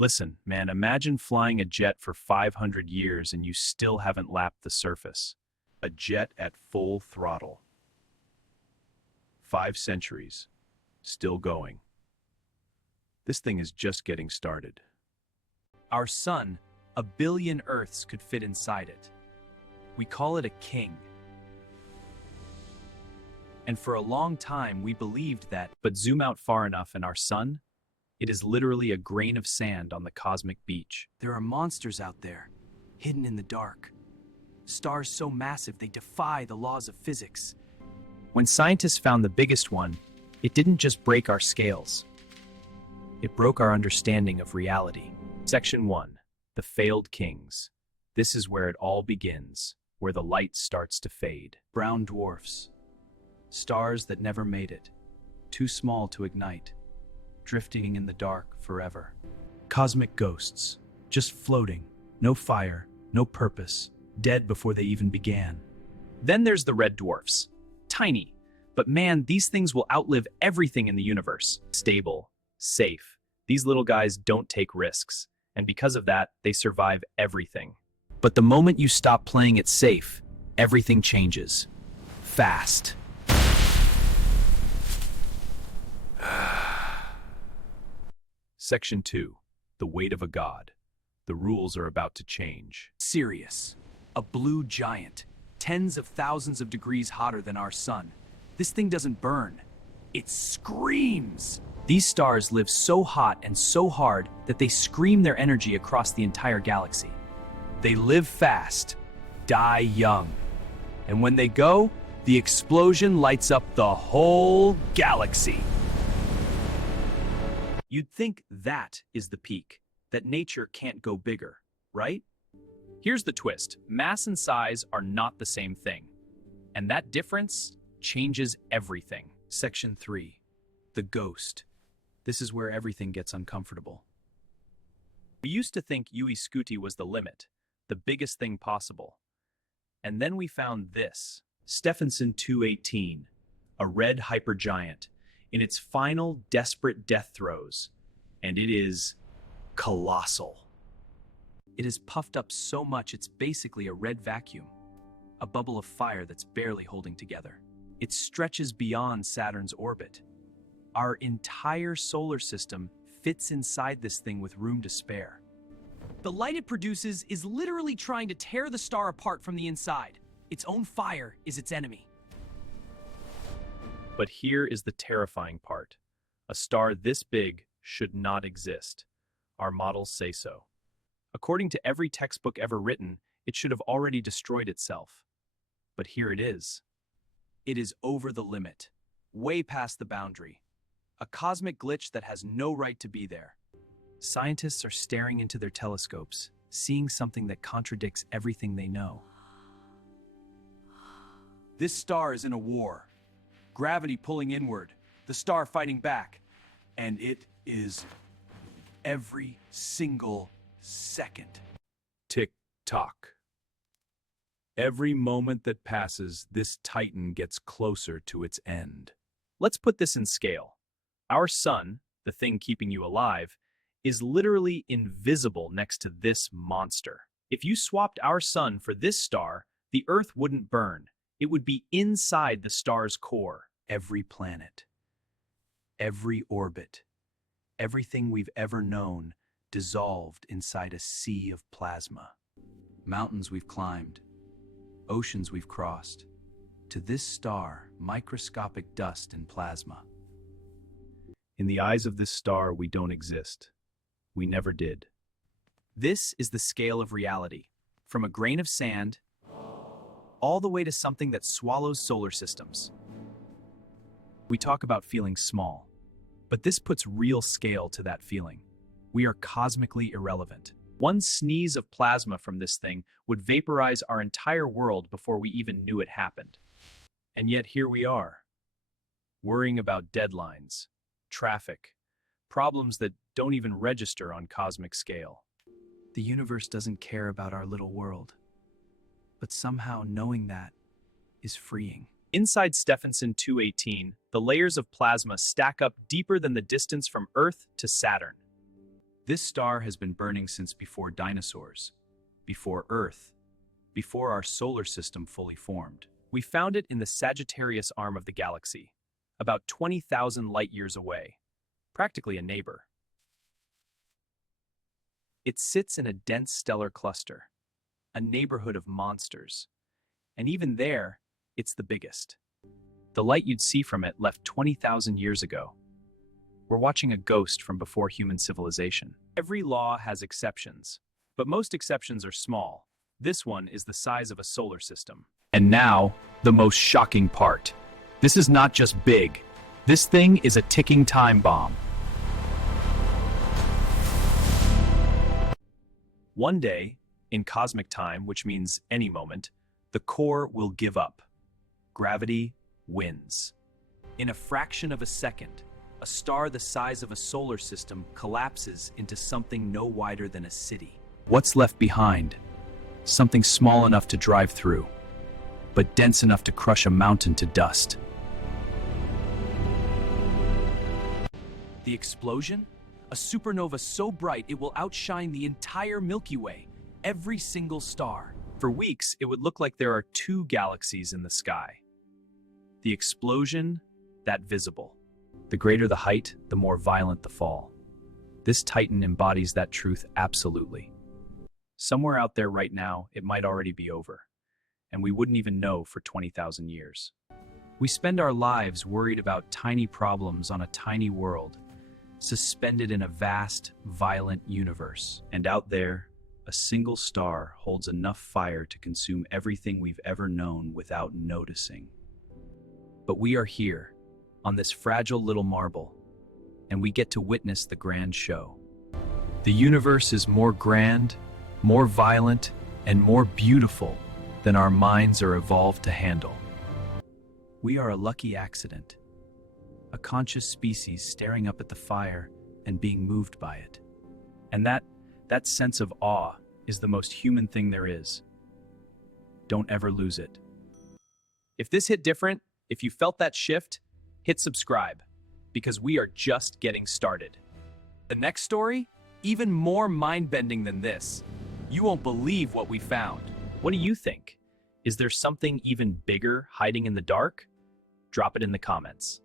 Listen, man, imagine flying a jet for 500 years and you still haven't lapped the surface. A jet at full throttle. 5 centuries. Still going. This thing is just getting started. Our sun, 1 billion Earths could fit inside it. We call it a king. And for a long time we believed that, but zoom out far enough and our sun, it is literally a grain of sand on the cosmic beach. There are monsters out there, hidden in the dark. Stars so massive they defy the laws of physics. When scientists found the biggest one, it didn't just break our scales. It broke our understanding of reality. Section 1. The Failed Kings. This is where it all begins, where the light starts to fade. Brown dwarfs. Stars that never made it. Too small to ignite. Drifting in the dark forever. Cosmic ghosts. Just floating. No fire, no purpose. Dead before they even began. Then there's the red dwarfs. Tiny. But man, these things will outlive everything in the universe. Stable. Safe. These little guys don't take risks. And because of that, they survive everything. But the moment you stop playing it safe, everything changes. Fast. Section 2. The Weight of a God. The rules are about to change. Sirius. A blue giant. Tens of thousands of degrees hotter than our sun. This thing doesn't burn. It screams. These stars live so hot and so hard that they scream their energy across the entire galaxy. They live fast, die young. And when they go, the explosion lights up the whole galaxy. You'd think that is the peak, that nature can't go bigger, right? Here's the twist. Mass and size are not the same thing. And that difference changes everything. Section 3. The Ghost. This is where everything gets uncomfortable. We used to think Ui Scuti was the limit, the biggest thing possible. And then we found this. Stephenson 218, a red hypergiant, in its final desperate death throes. And it is colossal. It is puffed up so much it's basically a red vacuum, a bubble of fire that's barely holding together. It stretches beyond Saturn's orbit. Our entire solar system fits inside this thing with room to spare. The light it produces is literally trying to tear the star apart from the inside. Its own fire is its enemy. But here is the terrifying part. A star this big should not exist. Our models say so. According to every textbook ever written, it should have already destroyed itself. But here it is. It is over the limit, way past the boundary. A cosmic glitch that has no right to be there. Scientists are staring into their telescopes, seeing something that contradicts everything they know. This star is in a war. Gravity pulling inward, the star fighting back. And it is every single second. Tick-tock. Every moment that passes, this titan gets closer to its end. Let's put this in scale. Our sun, the thing keeping you alive, is literally invisible next to this monster. If you swapped our sun for this star, the Earth wouldn't burn. It would be inside the star's core. Every planet, every orbit, everything we've ever known dissolved inside a sea of plasma. Mountains we've climbed, oceans we've crossed. To this star, microscopic dust and plasma. In the eyes of this star, we don't exist. We never did. This is the scale of reality, from a grain of sand all the way to something that swallows solar systems. We talk about feeling small, but this puts real scale to that feeling. We are cosmically irrelevant. One sneeze of plasma from this thing would vaporize our entire world before we even knew it happened. And yet here we are, worrying about deadlines, traffic, problems that don't even register on cosmic scale. The universe doesn't care about our little world, but somehow knowing that is freeing. Inside Stephenson 218, the layers of plasma stack up deeper than the distance from Earth to Saturn. This star has been burning since before dinosaurs, before Earth, before our solar system fully formed. We found it in the Sagittarius arm of the galaxy, about 20,000 light-years away, practically a neighbor. It sits in a dense stellar cluster, a neighborhood of monsters, and even there, it's the biggest. The light you'd see from it left 20,000 years ago. We're watching a ghost from before human civilization. Every law has exceptions, but most exceptions are small. This one is the size of a solar system. And now, the most shocking part. This is not just big. This thing is a ticking time bomb. One day, in cosmic time, which means any moment, the core will give up. Gravity wins. In a fraction of a second, a star the size of a solar system collapses into something no wider than a city. What's left behind? Something small enough to drive through, but dense enough to crush a mountain to dust. The explosion? A supernova so bright it will outshine the entire Milky Way, every single star. For weeks, it would look like there are two galaxies in the sky. The explosion, that visible. The greater the height, the more violent the fall. This Titan embodies that truth absolutely. Somewhere out there right now, it might already be over, and we wouldn't even know for 20,000 years. We spend our lives worried about tiny problems on a tiny world, suspended in a vast, violent universe. And out there, a single star holds enough fire to consume everything we've ever known without noticing. But we are here, on this fragile little marble, and we get to witness the grand show. The universe is more grand, more violent, and more beautiful than our minds are evolved to handle. We are a lucky accident, a conscious species staring up at the fire and being moved by it. And that sense of awe is the most human thing there is. Don't ever lose it. If this hit different, if you felt that shift, hit subscribe, because we are just getting started. The next story? Even more mind-bending than this. You won't believe what we found. What do you think? Is there something even bigger hiding in the dark? Drop it in the comments.